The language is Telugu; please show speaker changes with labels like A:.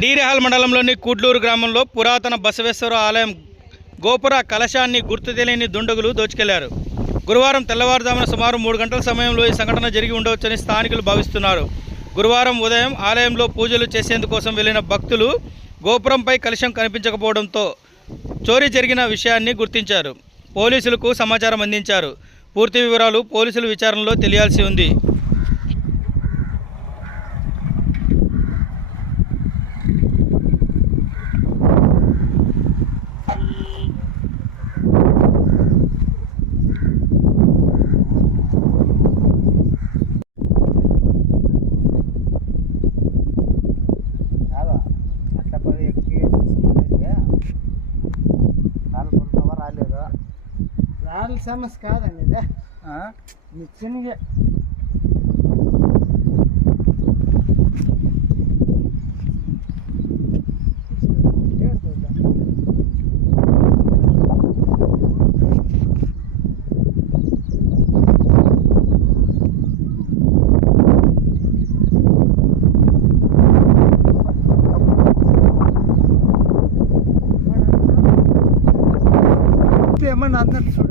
A: డీరెహాల్ మండలంలోని కూడ్లూరు గ్రామంలో పురాతన బసవేశ్వర ఆలయం గోపుర కలశాన్ని గుర్తు తెలియని దుండగులు దోచుకెళ్ళారు. గురువారం తెల్లవారుజామున సుమారు మూడు గంటల సమయంలో ఈ సంఘటన జరిగి ఉండవచ్చని స్థానికులు భావిస్తున్నారు. గురువారం ఉదయం ఆలయంలో పూజలు చేసేందుకోసం వెళ్ళిన భక్తులు గోపురంపై కలశం కనిపించకపోవడంతో చోరీ జరిగిన విషయాన్ని గుర్తించారు. పోలీసులకు సమాచారం అందించారు. పూర్తి వివరాలు పోలీసుల విచారణలో తెలియాల్సి ఉంది.
B: రాళ్ళ సమస్య కాదండి ఇదే నిత్యనిగే ఏమన్నా అందరు చూడు